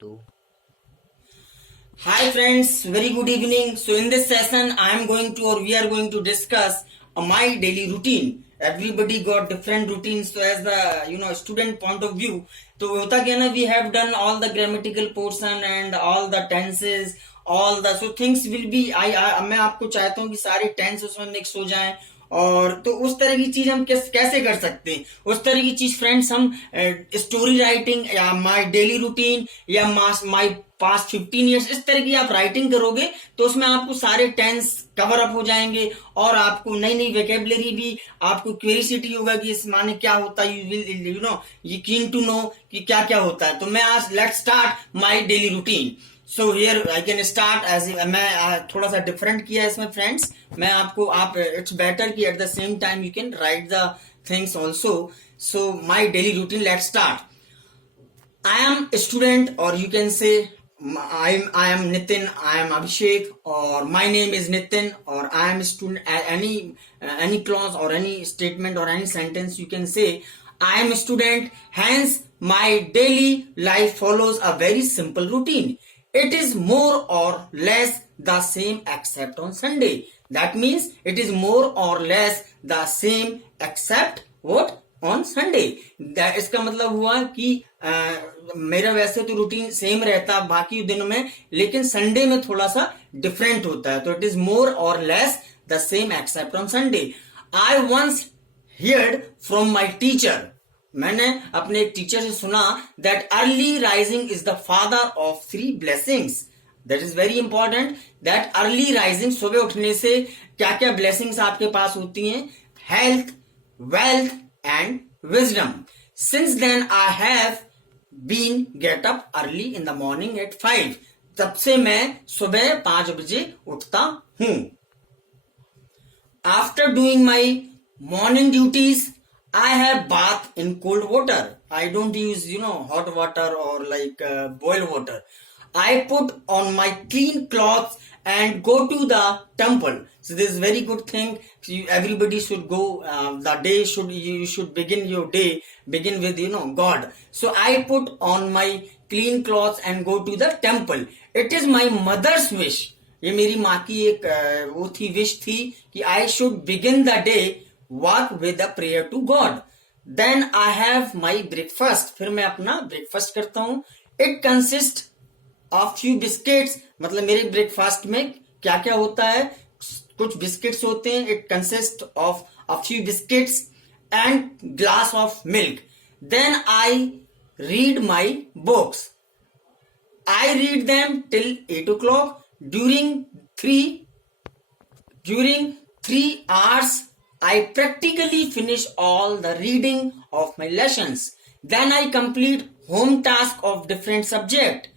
Two. Hi friends, very good evening. So in this session, I am going to or we are going to discuss my daily routine. Everybody got different routines. So as the student point of view, तो होता क्या ना, we have done all the grammatical portion and all the tenses, all the so things will be मैं आपको चाहता हूँ कि सारे tense उसमें mix हो जाएं. और तो उस तरह की चीज हम कैसे कर सकते हैं. उस तरह की चीज फ्रेंड्स हम स्टोरी राइटिंग या माय डेली रूटीन या माय पास्ट 15 years इस तरह की आप राइटिंग करोगे तो उसमें आपको सारे टेंस कवर अप हो जाएंगे और आपको नई नई वेकेबलरी भी आपको क्यूरियोसिटी होगा कि इस माने क्या होता है. You will you keen to know कि क्या क्या होता है. तो मैं आज let's start my daily routine. So here I can start as मैं थोड़ा सा डिफरेंट किया इसमें फ्रेंड्स. मैं आपको आप इट्स बेटर कि at the same time you can write the things also. So my daily routine let's start. I am a student, or you can say I am Nitin, I am Abhishek, or my name is Nitin, or I am a student. Any clause or any statement or any sentence you can say I am a student. Hence, my daily life follows a very simple routine. It is more or less the same except on Sunday. That means it is more or less the same except what? On Sunday. इसका मतलब हुआ कि मेरा वैसे तो routine same रहता बाकी दिनों में, लेकिन संडे में थोड़ा सा डिफरेंट होता है. तो इट इज मोर और less the same except on Sunday. I once heard from my teacher. मैंने अपने एक टीचर से सुना that early rising is the father of 3 blessings. That is very important. That early rising, सुबह उठने से क्या क्या ब्लेसिंग्स आपके पास होती हैं. Health, wealth and wisdom. Since then I have been get up early in the morning at 5. तब से मैं सुबह 5 बजे उठता हूं. After doing my morning duties, I have bath in cold water. I don't use hot water or like boiled water. I put on my clean clothes and go to the temple. So this is very good thing. Everybody should go. The day you should begin your day begin with God. So I put on my clean clothes and go to the temple. It is my mother's wish. ये मेरी माँ की एक वो थी, wish थी कि I should begin the day walk with a prayer to God. Then I have my breakfast. फिर मैं अपना ब्रेकफास्ट करता हूँ. It consist of few biscuits. मतलब मेरे ब्रेकफास्ट में क्या क्या होता है, कुछ बिस्किट्स होते हैं. It consist of a few biscuits and glass of milk. Then I read my books. I read them till 8 o'clock. During 3 hours, I practically finish all the reading of my lessons. Then I complete home task of different subject.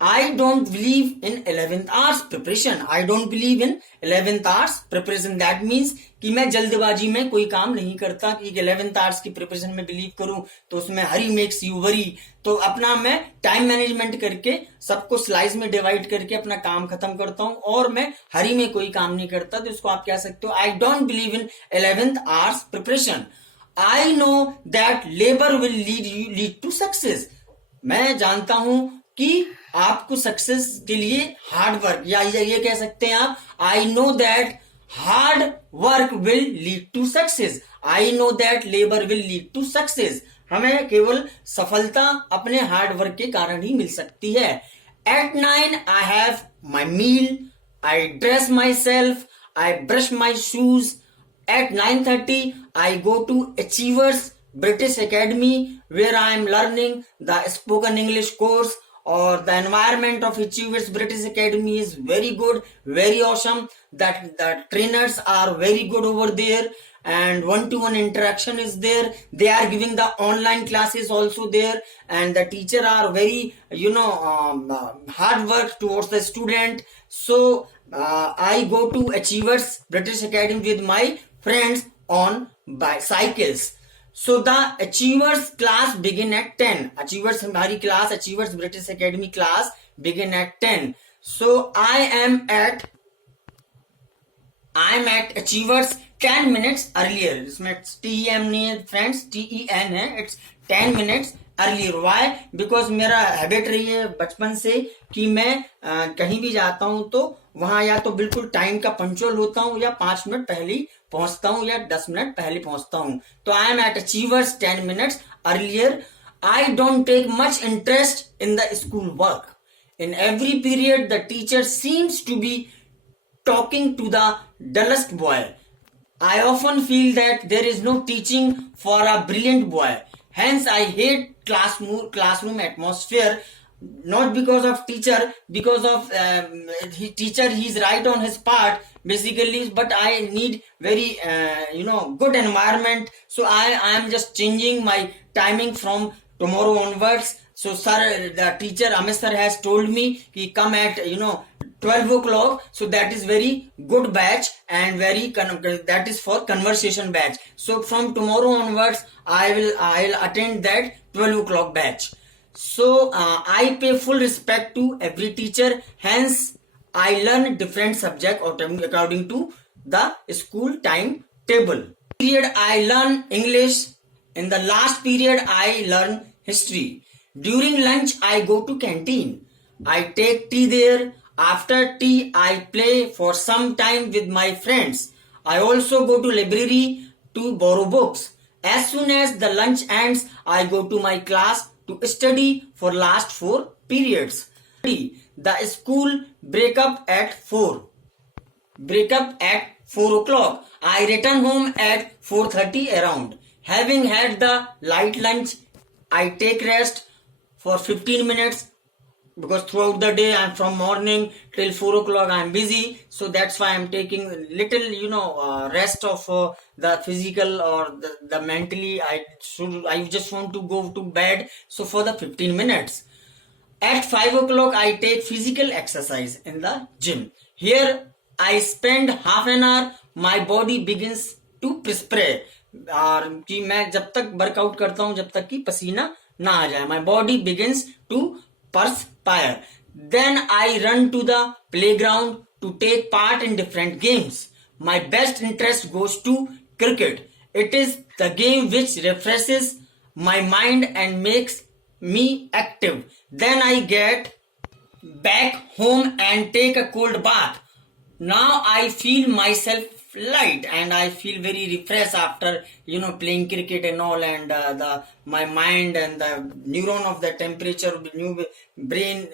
I don't believe in 11th hours preparation. I don't believe in 11th hours preparation. That means कि मैं जल्दबाजी में कोई काम नहीं करता कि 11th hours की प्रिपरेशन में बिलीव करूं तो उसमें हरी मेक्स यू वरी. तो अपना मैं टाइम मैनेजमेंट करके सबको स्लाइस में डिवाइड करके अपना काम खत्म करता हूं और मैं हरी में कोई काम नहीं करता. तो इसको आप कह सकते हो I don't believe in 11th hours preparation. I know that labour will lead to success. मैं जानता हूं कि आपको सक्सेस के लिए हार्ड वर्क, या ये कह सकते हैं आप I know that hard work will lead to success. I know that labour will lead to success. हमें केवल सफलता अपने हार्ड वर्क के कारण ही मिल सकती है. At 9 I have my meal. I dress myself. I brush my shoes. At 9:30, I go to Achievers British Academy where I am learning the spoken English course. Or the environment of Achievers British Academy is very good, very awesome. That the trainers are very good over there, and one-to-one interaction is there. They are giving the online classes also there, and the teacher are very hard work towards the student. So I go to Achievers British Academy with my friends on bicycles. So the Achievers class begin at 10. Achievers हमारी class, Achievers British Academy class begin at 10. So I am at Achievers 10 minutes earlier. इसमें TEM नहीं है friends, TEN है. It's 10 minutes earlier. Why? Because मेरा habit रही है बचपन से कि मैं कहीं भी जाता हूं तो वहां या तो बिल्कुल टाइम का पंक्चुअल होता हूं या 5 मिनट पहले ही पहुंचता हूं या 10 मिनट पहले पहुंचता हूं. तो I am at achievers 10 minutes earlier. I don't take much interest in the school work. In every period, the teacher seems to be talking to the dullest boy. I often feel that there is no teaching for a brilliant boy. Hence, I hate classroom atmosphere. Not because of teacher, because of teacher. He's right on his part basically, but I need very good environment. So I am just changing my timing from tomorrow onwards. So sir, the teacher Amit sir has told me he come at 12 o'clock. So that is very good batch and that is for conversation batch. So from tomorrow onwards I'll attend that 12 o'clock batch. So I pay full respect to every teacher. Hence I learn different subject according to the school timetable. Period I learn English. In the last period I learn history. During lunch I go to canteen. I take tea there. After tea I play for some time with my friends. I also go to library to borrow books. As soon as the lunch ends I go to my class to study for last 4 periods. The school break up at 4 o'clock. I return home at 4:30 around. Having had the light lunch, I take rest for 15 minutes because throughout the day and from morning till 4 o'clock I am busy. So that's why I am taking little rest of the physical or the mentally. I just want to go to bed. So for the 15 minutes. At 5 o'clock I take physical exercise in the gym. Here I spend half an hour. My body begins to perspire. और कि मैं जब तक workout करता हूं जब तक कि पसीना ना आ जाए. My body begins to perspire. Then I run to the playground to take part in different games. My best interest goes to cricket. It is the game which refreshes my mind and makes me active. Then I get back home and take a cold bath. Now I feel myself light and I feel very refreshed after playing cricket and all, and my mind and the neuron of the temperature new brain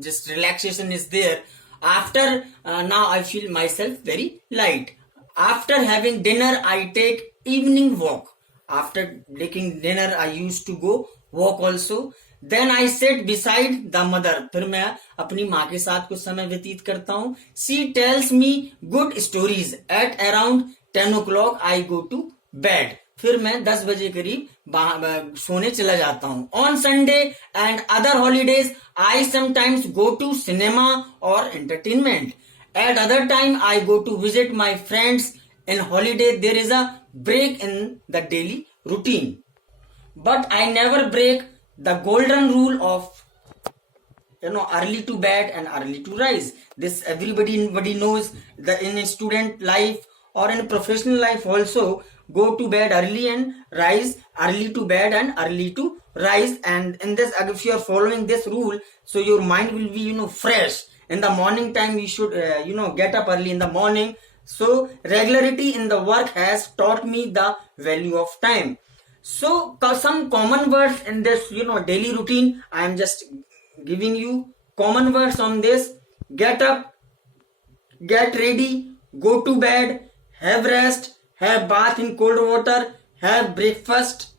just relaxation is there. After now I feel myself very light. After having dinner I take evening walk. After taking dinner I used to go walk also. Then I sit beside the mother. फिर मैं अपनी माँ के साथ कुछ समय व्यतीत करता हूँ. She tells me good stories. At around 10 o'clock I go to bed. फिर मैं 10 बजे करीब सोने चला जाता हूँ. On Sunday and other holidays I sometimes go to cinema or entertainment. At other time I go to visit my friends. In holiday there is a break in the daily routine. But I never break the golden rule of early to bed and early to rise. This everybody knows. In student life or in professional life also, go to bed early and rise early to bed and early to rise. And in this, if you are following this rule, so your mind will be fresh. In the morning time you should get up early in the morning. So regularity in the work has taught me the value of time. So some common words in this daily routine. I am just giving you common words on this. Get up, get ready, go to bed, have rest, have bath in cold water, have breakfast,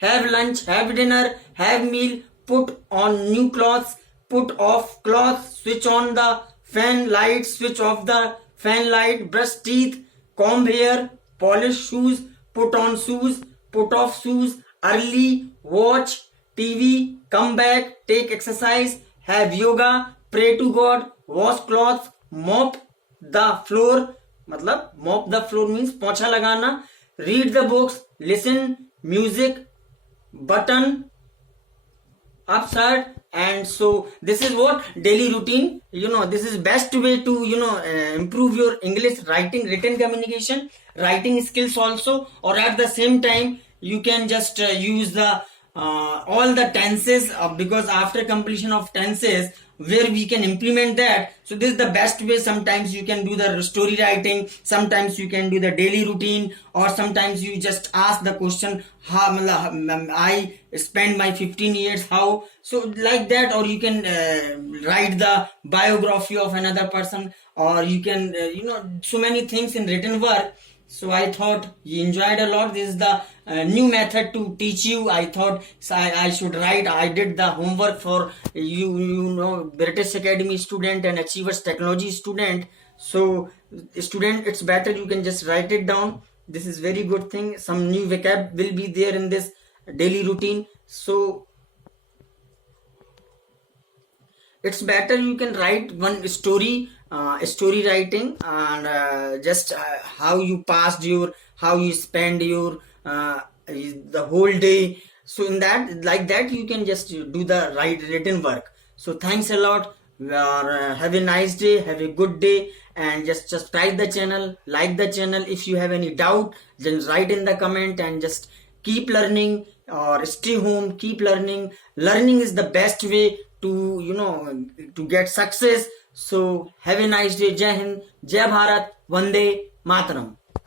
have lunch, have dinner, have meal, put on new clothes, put off clothes, switch on the fan light, switch off the fan light, brush teeth, comb hair, polish shoes, put on shoes, put off shoes, early, watch TV, come back, take exercise, have yoga, pray to God, wash clothes, mop the floor. मतलब mop the floor means पोछा लगाना. Read the books, listen music, button upside. And so this is what daily routine. This is best way to improve your English writing, written communication, writing skills also. Or at the same time you can just use the all the tenses, because after completion of tenses where we can implement that. So this is the best way. Sometimes you can do the story writing, sometimes you can do the daily routine, or sometimes you just ask the question, how I spend my 15 years how, so like that. Or you can write the biography of another person, or you can so many things in written work. So I thought you enjoyed a lot. This is the new method to teach you. I thought I should write. I did the homework for British Academy student and Achievers Technology student. So student, it's better you can just write it down. This is very good thing. Some new vocab will be there in this daily routine. So it's better you can write one story, story writing, and just how you passed your, how you spend your the whole day. So in that, like that, you can just do the right written work. So thanks a lot. Have a nice day, have a good day, and just subscribe the channel, like the channel. If you have any doubt, then write in the comment, and just keep learning, or stay home, keep learning. Learning is the best way to to get success. So have a nice day. Jai Hind, Jai Bharat, Vande Mataram.